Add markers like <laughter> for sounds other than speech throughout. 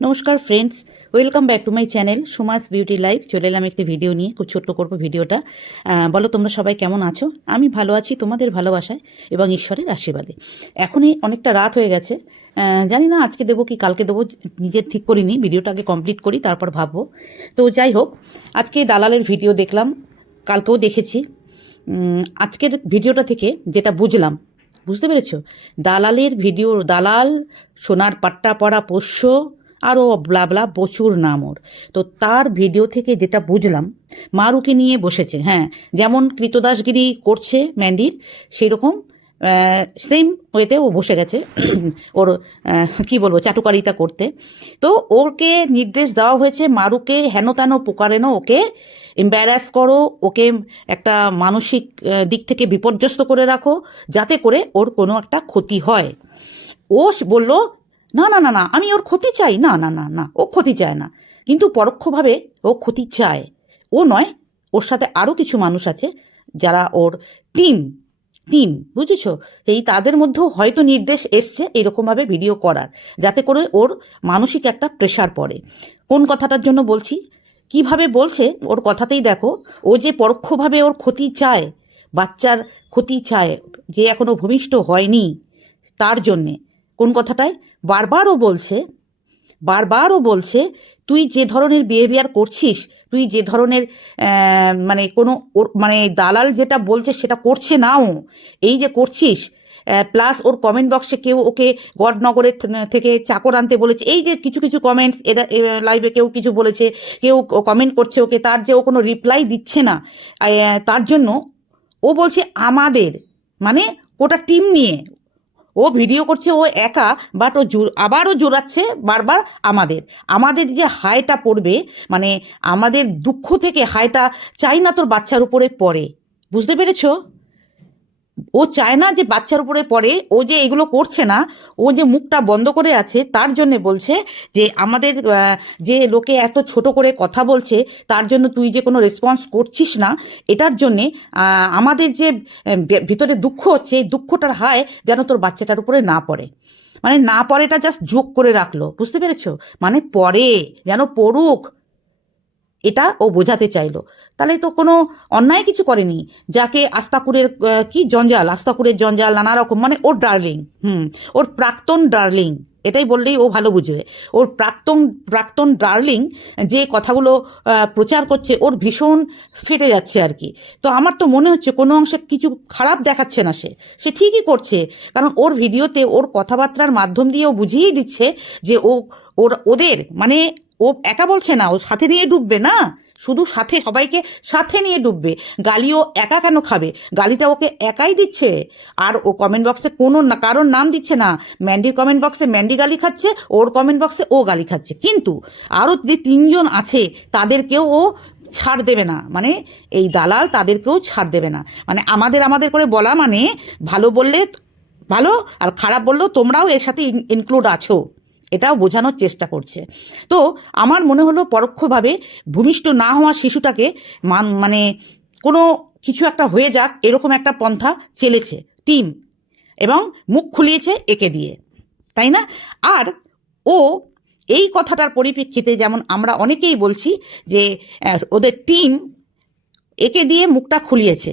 নমস্কার friends welcome back to my channel Sumas beauty life চলে এলাম একটি ভিডিও নিয়ে, খুব ছোট্ট করব ভিডিওটা বলো তোমরা সবাই কেমন আছো? আমি ভালো আছি, তোমাদের ভালোবাসায় এবং ঈশ্বরের আশীর্বাদে। এখনই অনেকটা রাত হয়ে গেছে। জানি না আজকে দেবো কি, কালকে দেবো নিজের ঠিক করিনি ভিডিওটা আগে কমপ্লিট করি, তারপর ভাববো। তো যাই হোক, আজকে দালালের ভিডিও দেখলাম, কালকেও দেখেছি। আজকের ভিডিওটা থেকে যেটা বুঝলাম, বুঝতে পেরেছ? দালালের ভিডিও দালাল, সোনার পাট্টা পড়া পোষ্য আরও ব্লাবলা প্রচুর নাম ওর। তো তার ভিডিও থেকে যেটা বুঝলাম, মারুকে নিয়ে বসেছে হ্যাঁ যেমন কৃতদাসগিরি করছে ম্যান্ডির সেই রকম সেম ওয়েতে ও বসে গেছে, <clears throat> ওর কি বলব, চাটুকারিতা করতে। তো ওকে নির্দেশ দেওয়া হয়েছে, মারুকে হেন তেন পোকারেনো ওকে এম্বারাস করো, ওকে একটা মানসিক দিক থেকে বিপর্যস্ত করে রাখো, যাতে করে ওর কোনো একটা ক্ষতি হয়। ও বলল না না না না, আমি ওর ক্ষতি চাই। না না না না, ও ক্ষতি চায় না। কিন্তু পরোক্ষভাবে ও ক্ষতি চায়। ও নয়, ওর সাথে আরও কিছু মানুষ আছে যারা ওর টিম টিম, বুঝেছ? এই তাদের মধ্যেও হয়তো নির্দেশ এসছে এরকমভাবে ভিডিও করার, যাতে করে ওর মানসিক একটা প্রেশার পড়ে। কোন কথাটার জন্য বলছি? কীভাবে বলছে? ওর কথাতেই দেখো, ও যে পরোক্ষভাবে ওর ক্ষতি চায়, বাচ্চার ক্ষতি চায়, যে এখনও ভূমিষ্ঠ হয়নি, তার জন্যে। কোন কথাটায়? বারবারও বলছে বারবারও বলছে, তুই যে ধরনের বিহেভিয়ার করছিস, তুই যে ধরনের মানে কোনো মানে দালাল যেটা বলছে সেটা করছে নাও। এই যে করছিস প্লাস ওর কমেন্ট বক্সে কেউ ওকে গডনগরের থেকে চাকর আনতে বলেছে। এই যে কিছু কিছু কমেন্টস এরা লাইভে কেউ কিছু বলেছে, কেউ কমেন্ট করছে ওকে, তার যে ও কোনো রিপ্লাই দিচ্ছে না তার জন্য ও বলছে আমাদের মানে ওটা টিম নিয়ে ও ভিডিও করছে, ও একা বাট ও জোর আবারও জোরাচ্ছে বারবার আমাদের। আমাদের যে হাইটা পড়বে মানে আমাদের দুঃখ থেকে হাইটা চাই না তোর বাচ্চার উপরে পড়ে। বুঝতে পেরেছ? ও চায় না যে বাচ্চার উপরে পড়ে, ও যে এগুলো করছে না, ও যে মুখটা বন্ধ করে আছে, তার জন্য বলছে যে আমাদের যে লোকে এত ছোট করে কথা বলছে, তার জন্য তুই যে কোনো রেসপন্স করছিস না, এটার জন্যে আমাদের যে ভিতরে দুঃখ হচ্ছে, এই দুঃখটার হায় যেন তোর বাচ্চাটার উপরে না পড়ে। মানে না পড়েটা জাস্ট যোগ করে রাখল, বুঝতে পেরেছ? মানে পড়ে, যেন পড়ুক। এটা ও বোঝাতে চাইলো। তাহলে তো কোনো অন্যায় কিছু করেনি, যাকে আস্তাকুরের কি জঞ্জাল, আস্তাকুরের জঞ্জাল, নানা রকম মানে ওর ডার্লিং, হুম, ওর প্রাক্তন ডার্লিং, এটাই বললেই ও ভালো বুঝবে। ওর প্রাক্তন প্রাক্তন ডার্লিং যে কথাগুলো প্রচার করছে, ওর ভীষণ ফেটে যাচ্ছে আর কি। তো আমার তো মনে হচ্ছে কোনো অংশে কিছু খারাপ দেখাচ্ছে না সে। সে ঠিকই করছে, কারণ ওর ভিডিওতে ওর কথাবার্তার মাধ্যম দিয়ে ও বুঝিয়েই দিচ্ছে যে ও, ওর, ওদের মানে ও একা বলছে না, ও সাথে নিয়ে ডুববে না। শুধু সাথে, সবাইকে সাথে নিয়ে ডুববে। গালিও একা কেন খাবে? গালিটা ওকে একাই দিচ্ছে। আর ও কমেন্ট বক্সে কোনো না, কারোর নাম দিচ্ছে না। ম্যান্ডির কমেন্ট বক্সে ম্যান্ডি গালি খাচ্ছে, ওর কমেন্ট বক্সে ও গালি খাচ্ছে। কিন্তু আরও যে তিনজন আছে, তাদেরকেও ও ছাড় দেবে না। মানে এই দালাল তাদেরকেও ছাড় দেবে না। মানে আমাদের আমাদের করে বলা মানে ভালো বললে ভালো, আর খারাপ বললেও তোমরাও এর সাথে ইনক্লুড আছো। এটাও বোঝানোর চেষ্টা করছে। তো আমার মনে হলো পরোক্ষভাবে ভূমিষ্ঠ না হওয়া শিশুটাকে মান মানে কোনো কিছু একটা হয়ে যাক, এরকম একটা পন্থা চেলেছে, টিম, এবং মুখ খুলিয়েছে একে দিয়ে, তাই না? আর ও এই কথাটার পরিপ্রেক্ষিতে যেমন আমরা অনেকেই বলছি যে ওদের টিম একে দিয়ে মুখটা খুলিয়েছে।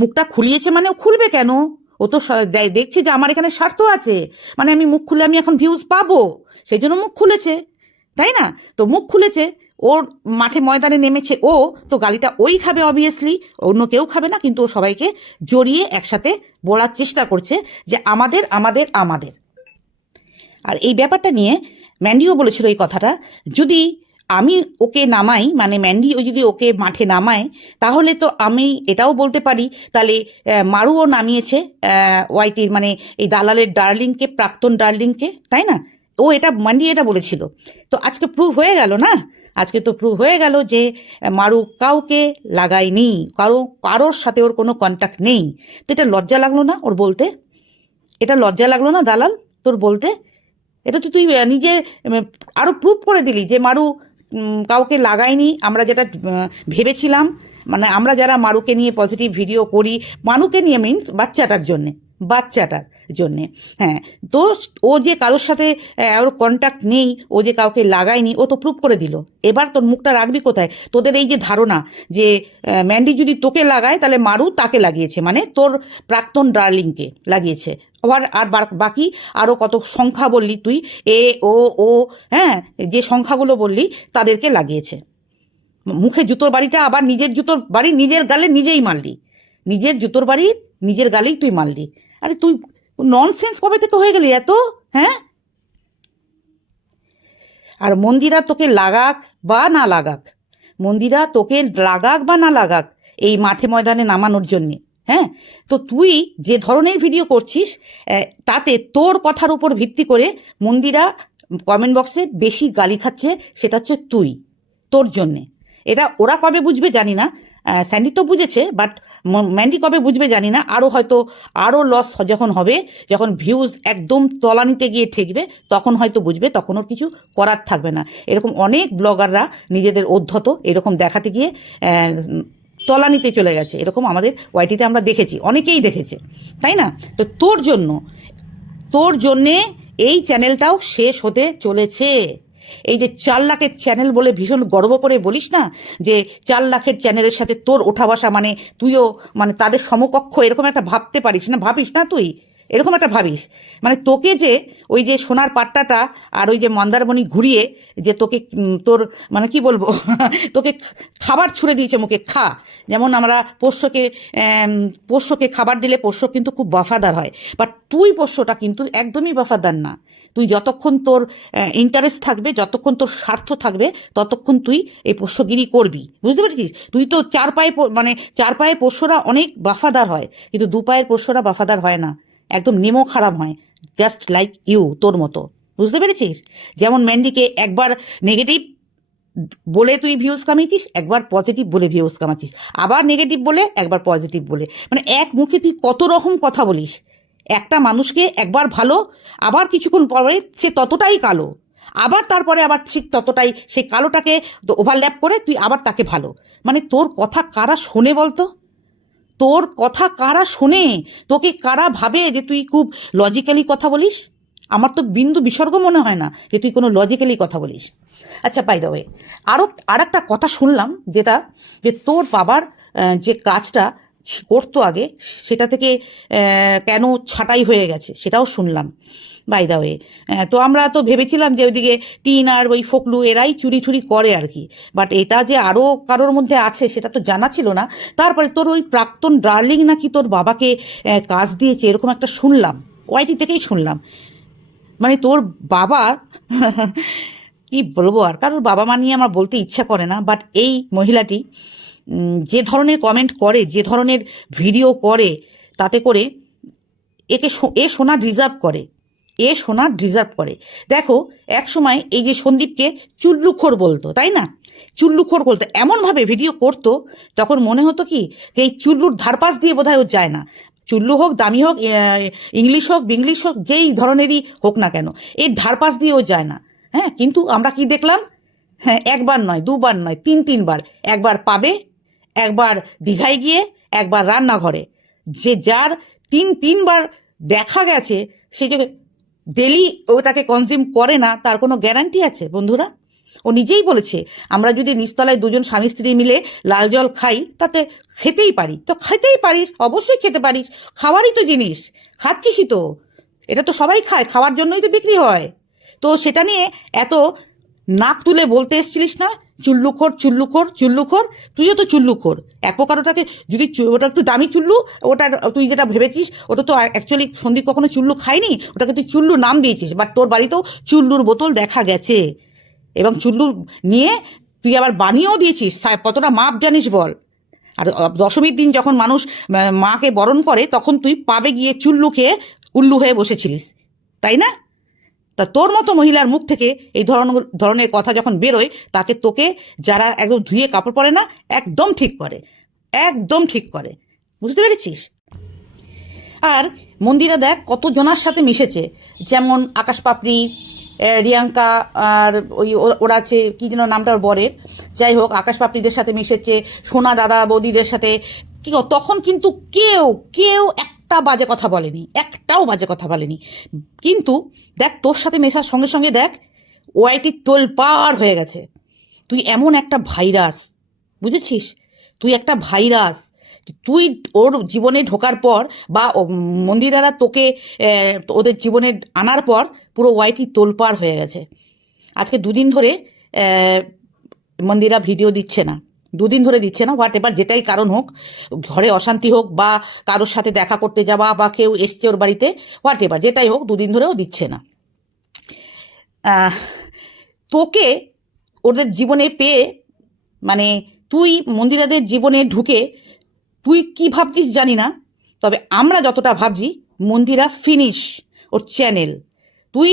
মুখটা খুলিয়েছে মানে খুলবে কেন? ও তো দেখছে যে আমার এখানে স্বার্থ আছে। মানে আমি মুখ খুলে আমি এখন ভিউজ পাবো। সেই জন্য মুখ খুলেছে। তাই না? তো মুখ খুলেছে। ওর মাঠে ময়দানে নেমেছে ও, তো গালিটা ওই খাবে অবভিয়াসলি অন্য কেউ খাবে না, কিন্তু ও সবাইকে জড়িয়ে একসাথে বলার চেষ্টা করছে যে আমাদের আমাদের আমাদের। আর এই ব্যাপারটা নিয়ে ম্যান্ডিও বলেছিল এই কথাটা, যদি আমি ওকে নামাই মানে ম্যান্ডি ও যদি ওকে মাঠে নামায়, তাহলে তো আমি এটাও বলতে পারি, তাহলে মারুও নামিয়েছে ওয়াইটির মানে এই দালালের ডার্লিংকে, প্রাক্তন ডার্লিংকে, তাই না? ও এটা, ম্যান্ডি এটা বলেছিল। তো আজকে প্রুভ হয়ে গেল না? আজকে তো প্রুভ হয়ে গেল যে, মারু কাউকে লাগায়নি, কারও, কারোর সাথে ওর কোনো কন্ট্যাক্ট নেই। তো এটা লজ্জা লাগল না ওর বলতে? এটা লজ্জা লাগল না দালাল তোর বলতে? এটা তো তুই নিজে আরও প্রুভ করে দিলি যে মারু কাউকে লাগাইনি। আমরা যেটা ভেবেছিলাম মানে আমরা যারা মারুকে নিয়ে পজিটিভ ভিডিও করি, মানুকে নিয়ে মিনস বাচ্চাটার জন্যে। বাচ্চাটার জন্যে। হ্যাঁ তো ও যে কারোর সাথে ওর কন্ট্যাক্ট নেই, ও যে কাউকে লাগায়নি, ও তো প্রুভ করে দিল। এবার তোর মুখটা রাখবি কোথায়? তোদের এই যে ধারণা যে ম্যান্ডি যদি তোকে লাগায়, তাহলে মারু তাকে লাগিয়েছে। মানে তোর প্রাক্তন ডার্লিংকে লাগিয়েছে। আবার আর বাকি আরও কত সংখ্যা বললি তুই, এ, ও ও হ্যাঁ যে সংখ্যাগুলো বললি, তাদেরকে লাগিয়েছে। মুখে জুতোর বাড়িটা আবার নিজের জুতোর বাড়ি নিজের গালে নিজেই মারলি। নিজের জুতোর বাড়ি নিজের গালেই তুই মারলি। আরে তুই ননসেন্স কবে থেকে হয়ে গেলি এত? হ্যাঁ? আর মন্দিরা তোকে লাগাক বা না লাগাক, মন্দিরা তোকে লাগাক বা না লাগাক এই মাঠে ময়দানে নামানোর জন্যে হ্যাঁ? তো তুই যে ধরনের ভিডিও করছিস তাতে তোর কথার উপর ভিত্তি করে মন্দিরা কমেন্ট বক্সে বেশি গালি খাচ্ছে, সেটা হচ্ছে তুই, তোর জন্যে। এটা ওরা কবে বুঝবে জানি না স্যান্ডি তো বুঝেছে বাট ম্যান্ডি কবে বুঝবে জানি না। আরও হয়তো আরও লস যখন হবে, যখন ভিউজ একদম তলানিতে গিয়ে ঠেকবে, তখন হয়তো বুঝবে, তখন ওর কিছু করার থাকবে না। এরকম অনেক ব্লগাররা নিজেদের অধ্যত এরকম দেখাতে গিয়ে তলানিতে চলে গেছে। এরকম আমাদের ওয়াইটিতে আমরা দেখেছি, অনেকেই দেখেছে, তাই না? তো তোর জন্য, তোর জন্যে এই চ্যানেলটাও শেষ হতে চলেছে। এই যে চার লাখের চ্যানেল বলে ভীষণ গর্ব করে বলিস না? যে চার লাখের চ্যানেলের সাথে তোর ওঠা বসা মানে তুইও মানে তাদের সমকক্ষ এরকম একটা ভাবতে পারিস না? ভাবিস না তুই? এরকম একটা ভাবিস? মানে তোকে যে ওই যে সোনার পাট্টাটা আর ওই যে মন্দারমণি ঘুরিয়ে যে তোকে তোর মানে কি বলব? <laughs> তোকে খাবার ছুঁড়ে দিয়েছে মুখে, খা। যেমন আমরা পোষ্যকে পোষ্যকে খাবার দিলে পোষ্য কিন্তু খুব বফাদার হয়। বাট তুই পোষ্যটা কিন্তু একদমই বফাদার না। তুই যতক্ষণ তোর ইন্টারেস্ট থাকবে, যতক্ষণ তোর স্বার্থ থাকবে, ততক্ষণ তুই এই পোষ্যগিরি করবি। বুঝতে পেরেছিস? তুই তো চার পায়ে মানে চার পায়ে পোষ্যরা অনেক বাফাদার হয়, কিন্তু দু পায়ের পোষ্যরা বাফাদার হয় না। একদম নেমো খারাপ হয় জাস্ট লাইক ইউ তোর মতো। বুঝতে পেরেছিস? যেমন ম্যান্ডিকে একবার নেগেটিভ বলে তুই ভিউজ কামিয়েছিস, একবার পজিটিভ বলে ভিউজ কামাচ্ছিস। আবার নেগেটিভ বলে, একবার পজিটিভ বলে। মানে এক মুখে তুই কত রকম কথা বলিস। একটা মানুষকে একবার ভালো, আবার কিছুক্ষণ পরে সে ততটাই কালো। আবার তারপরে আবার ঠিক ততটাই সেই কালোটাকে ওভারল্যাপ করে তুই আবার তাকে ভালো। মানে তোর কথা কারা শোনে বলতো? তোর কথা কারা শোনে? তোকে কারা ভাবে যে তুই খুব লজিক্যালি কথা বলিস? আমার তো বিন্দু বিসর্গ মনে হয় না যে তুই কোনো লজিক্যালি কথা বলিস। আচ্ছা বাই দ্য আরও আর একটা কথা শুনলাম যেটা, যে তোর বাবার যে কাজটা করতো আগে, সেটা থেকে কেন ছাঁটাই হয়ে গেছে সেটাও শুনলাম বাই দা ওয়ে তো আমরা তো ভেবেছিলাম যে ওইদিকে টিন আর ওই ফকলু এরাই চুরি চুরি করে আর কি। বাট এটা যে আরও কারোর মধ্যে আছে সেটা তো জানা ছিল না। তারপরে তোর ওই প্রাক্তন ডার্লিং নাকি তোর বাবাকে কাজ দিয়েছে এরকম একটা শুনলাম ওয়াইটি থেকেই শুনলাম। মানে তোর বাবা, <laughs> কি বলব আর? কারোর বাবা মা নিয়ে আমার বলতে ইচ্ছা করে না বাট এই মহিলাটি যে ধরনের কমেন্ট করে, যে ধরনের ভিডিও করে, তাতে করে একে এ সোনা ডিজার্ভ করে, এ সোনা ডিজার্ভ করে। দেখো এক সময় এই যে সন্দীপকে চুল্লুখোর বলতো, তাই না? চুল্লুখোর বলতো, এমনভাবে ভিডিও করতো, তখন মনে হতো কি, যে এই চুল্লুর ধারপাস দিয়ে বোধহয় ও যায় না। চুল্লু হোক, দামি হোক ইংলিশ হোক, বিংলিশ হোক, যেই ধরনেরই হোক না কেন, এর ধারপাস দিয়ে ও যায় না। হ্যাঁ কিন্তু আমরা কি দেখলাম? হ্যাঁ একবার নয়, দুবার নয়, তিন, তিনবার। একবার পাবে একবার দীঘায় গিয়ে, একবার রান্নাঘরে। যে যার তিন, তিনবার দেখা গেছে, সে যে ডেলি ওটাকে কনজিউম করে না, তার কোনো গ্যারান্টি আছে বন্ধুরা? ও নিজেই বলেছে, আমরা যদি নিচতলায় দুজন স্বামী স্ত্রী মিলে লাল জল খাই, তাতে খেতেই পারি। তো খেতেই পারিস, অবশ্যই খেতে পারিস খাওয়ারই তো জিনিস, খাচ্ছিসই তো। এটা তো সবাই খায়, খাওয়ার জন্যই তো বিক্রি হয়। তো সেটা নিয়ে এত নাক তুলে বলতে এসছিলিস না? চুল্লুখোর চুল্লুখোর চুল্লুখোর, তুইও তো চুল্লুখোর। এক প্রকার ওটাকে যদি ওটা একটু দামি চুল্লু, ওটা তুই যেটা ভেবেছিস, ওটা তো অ্যাকচুয়ালি সন্দীপ কখনো চুল্লু খায়নি, ওটাকে তুই চুল্লু নাম দিয়েছিস বাট তোর বাড়িতেও চুল্লুর বোতল দেখা গেছে। এবং চুল্লু নিয়ে তুই আবার বানিয়েও দিয়েছিস কতটা মাপ জানিস বল। আর দশমীর দিন যখন মানুষ মাকে বরণ করে, তখন তুই পাবে গিয়ে চুল্লু খেয়ে উল্লু হয়ে বসেছিলিস। তাই না? তা তোর মতো মহিলার মুখ থেকে এই ধরন ধরনের কথা যখন বেরোয়, তাকে তোকে যারা একদম ধুয়ে কাপড় পরে না, একদম ঠিক করে। একদম ঠিক করে। বুঝতে পেরেছিস? আর মন্দিরা দেখ কত জনার সাথে মিশেছে। যেমন আকাশ পাপড়ি রিয়াঙ্কা আর ওই ওরা আছে, কী যেন নামটা ওর বরের। যাই হোক, আকাশ পাপড়িদের সাথে মিশেছে, সোনা দাদা বৌদিদের সাথে। কি তখন কিন্তু কেউ কেউ একটা একটা বাজে কথা বলেনি, একটাও বাজে কথা বলেনি। কিন্তু দেখ, তোর সাথে মেশার সঙ্গে সঙ্গে দেখ ওয়াইটি তোলপাড় হয়ে গেছে। তুই এমন একটা ভাইরাস, বুঝেছিস? তুই একটা ভাইরাস, তুই ওর জীবনে ঢোকার পর বা মন্দিরারা তোকে ওদের জীবনে আনার পর পুরো ওয়াইটি তোলপাড় হয়ে গেছে। আজকে দুদিন ধরে মন্দিরা ভিডিও দিচ্ছে না। দুদিন ধরে দিচ্ছে না হোয়াট এভার যেটাই কারণ হোক, ঘরে অশান্তি হোক বা কারোর সাথে দেখা করতে যাওয়া বা কেউ এসছে ওর বাড়িতে হোয়াট এভার যেটাই হোক, দুদিন ধরেও দিচ্ছে না। তোকে ওদের জীবনে পেয়ে মানে তুই মন্দিরাদের জীবনে ঢুকে, তুই কি ভাবছিস জানি না, তবে আমরা যতটা ভাবছি, মন্দিরা ফিনিশ ওর চ্যানেল তুই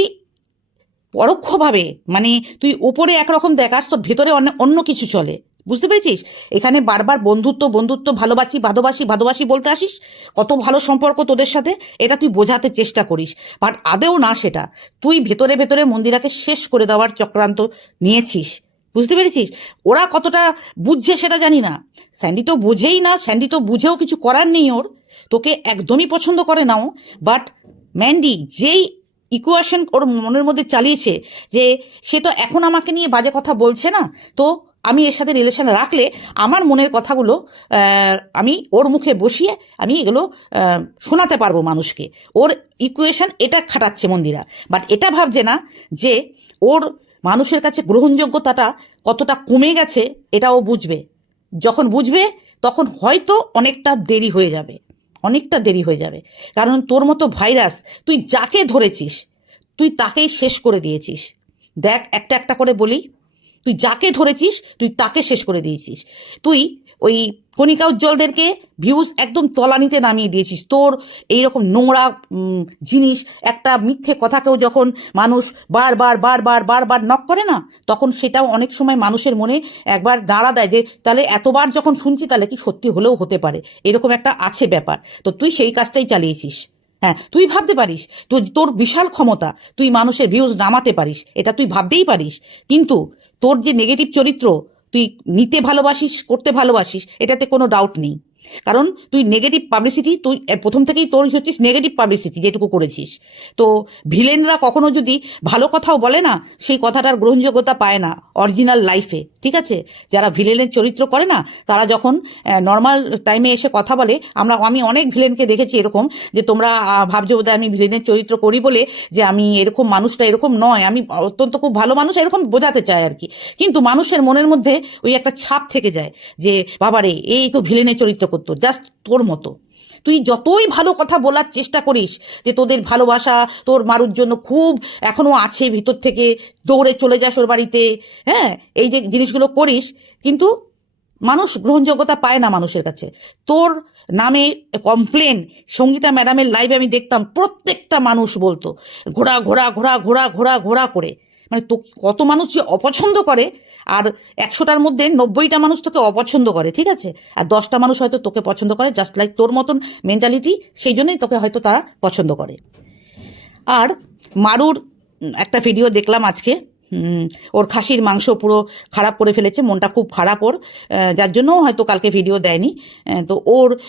পরোক্ষভাবে মানে তুই ওপরে একরকম দেখাস, তোর ভেতরে অন্য অন্য কিছু চলে। বুঝতে পেরেছিস? এখানে বারবার বন্ধুত্ব বন্ধুত্ব, ভালোবাসি ভালোবাসি ভালোবাসি বলতে আসিস? কত ভালো সম্পর্ক তোদের সাথে? এটা তুই বোঝাতে চেষ্টা করিস। বাট আদেও না সেটা। তুই ভেতরে ভেতরে মন্দিরাকে শেষ করে দেওয়ার চক্রান্ত নিয়েছিস। বুঝতে পেরেছিস? ওরা কতটা বুঝছে সেটা জানি না। স্যান্ডি তো বোঝেই না, স্যান্ডি তো বুঝেও কিছু করার নেই ওর। তোকে একদমই পছন্দ করে নাও বাট ম্যান্ডি যেই ইকুয়েশন ওর মনের মধ্যে চালিয়েছে যে সে তো এখন আমাকে নিয়ে বাজে কথা বলছে না, তো আমি এর সাথে রিলেশন রাখলে আমার মনের কথাগুলো আমি ওর মুখে বসিয়ে আমি এগুলো শোনাতে পারব মানুষকে। ওর ইকুয়েশন এটা খাটাচ্ছে মন্দিরা। বাট এটা ভাবছে না যে ওর মানুষের কাছে গ্রহণযোগ্যতাটা কতটা কমে গেছে এটাও বুঝবে। যখন বুঝবে, তখন হয়তো অনেকটা দেরি হয়ে যাবে। অনেকটা দেরি হয়ে যাবে। কারণ তোর মতো ভাইরাস তুই যাকে ধরেছিস, তুই তাকেই শেষ করে দিয়েছিস। দেখ, একটা একটা করে বলি। তুই যাকে ধরেছিস, তুই তাকে শেষ করে দিয়েছিস। তুই ওই কণিকা উজ্জ্বলদেরকে ভিউজ একদম তলানিতে নামিয়ে দিয়েছিস। তোর এইরকম নোংরা জিনিস, একটা মিথ্যে কথাকেও যখন মানুষ বারবার বারবার বারবার নক করে না, তখন সেটাও অনেক সময় মানুষের মনে একবার দাঁড়া দেয় যে, তাহলে এতবার যখন শুনছি, তাহলে কি সত্যি হলেও হতে পারে? এরকম একটা আছে ব্যাপার। তো তুই সেই কাজটাই চালিয়েছিস। হ্যাঁ তুই ভাবতে পারিস তোর বিশাল ক্ষমতা, তুই মানুষের ভিউজ নামাতে পারিস, এটা তুই ভাবতেই পারিস। কিন্তু তোর যে নেগেটিভ চরিত্র তুই নিতে ভালোবাসিস করতে ভালোবাসিস এটাতে কোনো ডাউট নেই। কারণ তুই নেগেটিভ পাবলিসিটি তুই প্রথম থেকেই তোর হচ্ছিস নেগেটিভ পাবলিসিটি যেটুকু করেছিস। তো ভিলেনরা কখনো যদি ভালো কথাও বলে না, সেই কথাটার গ্রহণযোগ্যতা পায় না অরিজিনাল লাইফে ঠিক আছে? যারা ভিলেনের চরিত্র করে না, তারা যখন নর্মাল টাইমে এসে কথা বলে, আমরা, আমি অনেক ভিলেনকে দেখেছি এরকম যে তোমরা ভাবছ বোধহয় আমি ভিলেনের চরিত্র করি বলে যে আমি এরকম মানুষটা এরকম নয়, আমি অত্যন্ত খুব ভালো মানুষ, এরকম বোঝাতে চাই আর কি। কিন্তু মানুষের মনের মধ্যে ওই একটা ছাপ থেকে যায় যে, বাবারে, এই তো ভিলেনের চরিত্র করতো জাস্ট তোর মতো। তুই যতই ভালো কথা বলার চেষ্টা করিস যে তোদের ভালোবাসা, তোর মারুর জন্য খুব এখনও আছে ভিতর থেকে, দৌড়ে চলে যাস ওর বাড়িতে হ্যাঁ এই যে জিনিসগুলো করিস, কিন্তু মানুষ গ্রহণযোগ্যতা পায় না মানুষের কাছে। তোর নামে কমপ্লেন সঙ্গীতা ম্যাডামের লাইভে আমি দেখতাম, প্রত্যেকটা মানুষ বলতো, ঘোড়া ঘোড়া ঘোড়া ঘোড়া ঘোড়া ঘোড়া করে। মানে তো কত মানুষ যে অপছন্দ করে, আর একশোটার মধ্যে নব্বইটা মানুষ তোকে অপছন্দ করে, ঠিক আছে? আর দশটা মানুষ হয়তো তোকে পছন্দ করে জাস্ট লাইক তোর মতন মেন্টালিটি সেই জন্যই তোকে হয়তো তারা পছন্দ করে। আর মারুর একটা ভিডিও দেখলাম আজকে। ওর খাসির মাংস পুরো খারাপ করে ফেলেছে, মনটা খুব খারাপ ওর যার জন্য হয়তো কালকে ভিডিও দেয়নি। তো ওর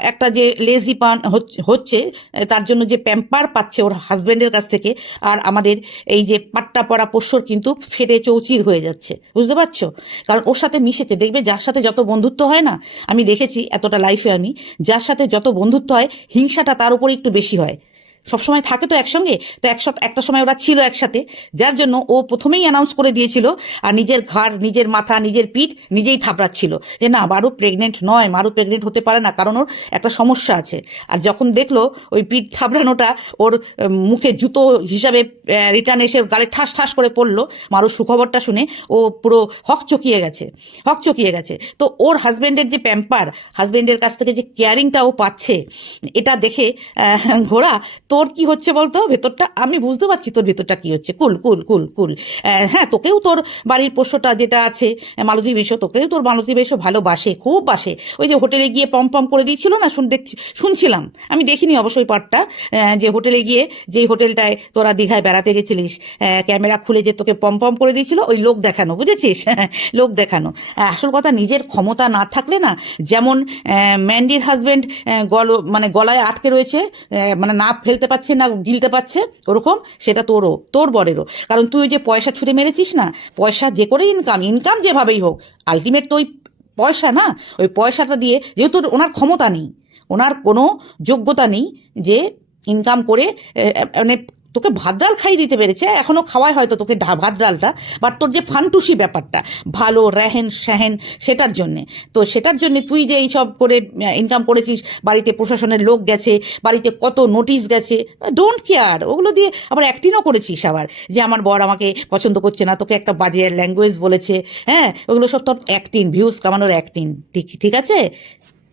একটা যে লেজি পান হচ্ছে- হচ্ছে তার জন্য যে প্যাম্পার পাচ্ছে ওর হাজব্যান্ডের কাছ থেকে, আর আমাদের এই যে পাট্টা পড়া পোষ্যর কিন্তু ফেটে চৌচির হয়ে যাচ্ছে, বুঝতে পারছ? কারণ ওর সাথে মিশেছে, দেখবে যার সাথে যত বন্ধুত্ব হয় না, আমি দেখেছি এতটা লাইফে আমি, যার সাথে যত বন্ধুত্ব হয়, হিংসাটা তার উপরে একটু বেশি হয়। সবসময় থাকে তো একসঙ্গে? তো একশো একটা সময় ওরা ছিল একসাথে। যার জন্য ও প্রথমেই অ্যানাউন্স করে দিয়েছিল, আর নিজের ঘাড়, নিজের মাথা, নিজের পিঠ নিজেই থাপড়াচ্ছিল। যে না, মারু প্রেগনেন্ট নয়, মারু প্রেগনেন্ট হতে পারে না, কারণ ওর একটা সমস্যা আছে। আর যখন দেখল ওই পিঠ থাপড়ানোটা ওর মুখে জুতো হিসাবে রিটার্ন এসে গালে ঠাস ঠাস করে পড়ল, মারুর সুখবরটা শুনে ও পুরো হক চকিয়ে গেছে, হক চকিয়ে গেছে। তো ওর হাজব্যান্ডের যে প্যাম্পার হাজব্যান্ডের কাছ থেকে যে কেয়ারিংটা ও পাচ্ছে, এটা দেখে ঘোড়া তোর কি হচ্ছে বলতো? ভেতরটা, আমি বুঝতে পারছি তোর ভেতরটা কি হচ্ছে। কুল কুল কুল কুল। হ্যাঁ তোকেও তোর বাড়ির পোষ্যটা যেটা আছে মালতী বেশো তোকেও তোর মালতী বেশো ভালোবাসে, খুব বাসে। ওই যে হোটেলে গিয়ে পম পম করে দিয়েছিল না, শুন, দেখছি, শুনছিলাম। আমি দেখিনি অবশ্যই পার্টটা যে হোটেলে গিয়ে যেই হোটেলটায় তোরা দীঘায় বেড়াতে গেছিলিস ক্যামেরা খুলে যে তোকে পম পম করে দিয়েছিল, ওই লোক দেখানো, বুঝেছিস? <laughs> লোক দেখানো। আসল কথা নিজের ক্ষমতা না থাকলে না, যেমন ম্যান্ডির হাজব্যান্ড গল মানে গলায় আটকে রয়েছে মানে না ফেলতে পারছে না, গিলতে পাচ্ছে ওরকম, সেটা তোরও, তোর বরেরও। কারণ তুই ওই যে পয়সা ছুঁড়ে মেরেছিস না, পয়সা যে করে ইনকাম ইনকাম যেভাবেই হোক আলটিমেট তো ওই পয়সা না, ওই পয়সাটা দিয়ে যেহেতু ওনার ক্ষমতা নেই, ওনার কোনো যোগ্যতা নেই যে ইনকাম করে মানে তোকে ভাত ডাল খাইয়ে দিতে পেরেছে এখনও খাওয়ায় হয়তো তোকে ভাত ডালটা বাট তোর যে ফান্টুসি ব্যাপারটা, ভালো, রেহেন স্যাহেন সেটার জন্যে। তো সেটার জন্যে তুই যে এইসব করে ইনকাম করেছিস, বাড়িতে প্রশাসনের লোক গেছে, বাড়িতে কত নোটিশ গেছে ডোন্ট কেয়ার ওগুলো দিয়ে আবার অ্যাক্টিংও করেছিস আবার, যে আমার বর আমাকে পছন্দ করছে না, তোকে একটা বাজে ল্যাঙ্গুয়েজ বলেছে হ্যাঁ ওগুলো সব তোর অ্যাক্টিং ভিউজ কামানোর অ্যাক্টিং ঠিক ঠিক আছে?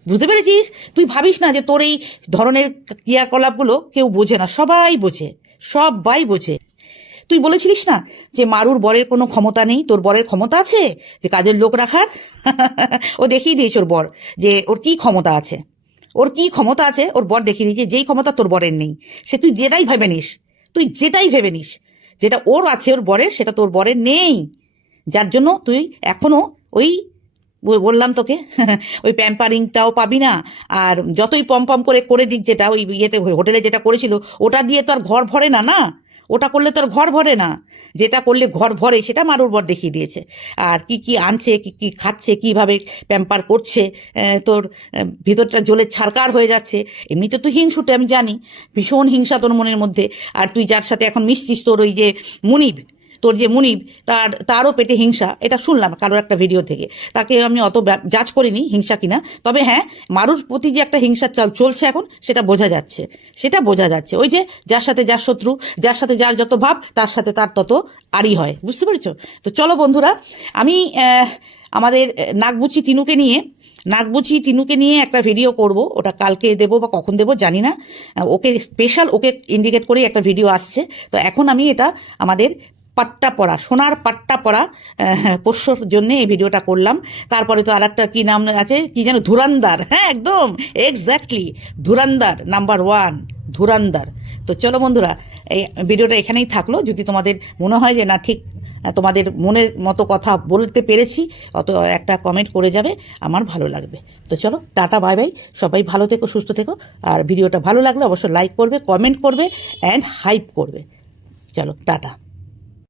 বুঝতে পেরেছিস? তুই ভাবিস না যে তোর এই ধরনের ক্রিয়াকলাপগুলো কেউ বোঝে না, সবাই বোঝে। সবাই বোঝে। তুই বলেছিলিস না যে মারুর বরের কোনো ক্ষমতা নেই? তোর বরের ক্ষমতা আছে? যে কাজের লোক রাখার? <laughs> ও দেখিয়ে দিয়েছে ওর বর যে ওর কি ক্ষমতা আছে। ওর কি ক্ষমতা আছে? ওর বর দেখিয়ে দিয়েছে যেই ক্ষমতা তোর বরের নেই। সে তুই যেটাই ভেবে নিস, তুই যেটাই ভেবে নিস, যেটা ওর আছে ওর বরের, সেটা তোর বরের নেই। যার জন্য তুই এখনও ওই বললাম তোকে, ওই প্যাম্পারিংটাও পাবি না, আর যতই পম পম করে করে দিক যেটা, ওই ইয়েতে, হোটেলে যেটা করেছিল, ওটা দিয়ে তো আর ঘর ভরে না না? ওটা করলে তো আর ঘর ভরে না। যেটা করলে ঘর ভরে, সেটা মারুর বর দেখিয়ে দিয়েছে। আর কি কি আনছে, কি কি খাচ্ছে, কীভাবে প্যাম্পার করছে তোর ভিতরটা জ্বলে ছারকার হয়ে যাচ্ছে এমনিতে তুই হিংসুটে, আমি জানি। ভীষণ হিংসা তোর মনের মধ্যে। আর তুই যার সাথে এখন মিশছিস, তোর ওই যে মুনিব তোর যে মুনিব তার তারও পেটে হিংসা এটা শুনলাম কারোর একটা ভিডিও থেকে। তাকে আমি অত যাচ করিনি হিংসা কিনা। তবে হ্যাঁ মানুষ প্রতি যে একটা হিংসা চাল- চলছে এখন সেটা বোঝা যাচ্ছে। সেটা বোঝা যাচ্ছে। ওই যে যার সাথে যার শত্রু যার সাথে যার যত ভাব তার সাথে তার তত আড়ি হয়। বুঝতে পেরেছ? তো চলো বন্ধুরা আমি আমাদের আহ, নাকবুচি তিনুকে নিয়ে নাকবুচি তিনুকে নিয়ে একটা ভিডিও করব। ওটা কালকে দেবো বা কখন দেবো জানি না। ওকে স্পেশাল ওকে ইন্ডিকেট করেই একটা ভিডিও আসছে। তো এখন আমি এটা আমাদের পাট্টা পড়া, সোনার পাট্টা পড়া পোষ্যর জন্যে এই ভিডিওটা করলাম। তারপরে তো আর একটা কী নাম আছে? কী যেন ধুরান্দার। হ্যাঁ একদম exactly Dhurandhar number one Dhurandhar. তো চলো বন্ধুরা, এই ভিডিওটা এখানেই থাকল। যদি তোমাদের মনে হয় যে না, ঠিক, তোমাদের মনের মতো কথা বলতে পেরেছি, অত একটা কমেন্ট করে যাবে, আমার ভালো লাগবে। তো চলো, টাটা বাই বাই সবাই ভালো থেকো, সুস্থ থেকো। আর ভিডিওটা ভালো লাগলে অবশ্যই লাইক করবে কমেন্ট করবে অ্যান্ড হাইপ করবে। চলো, টাটা।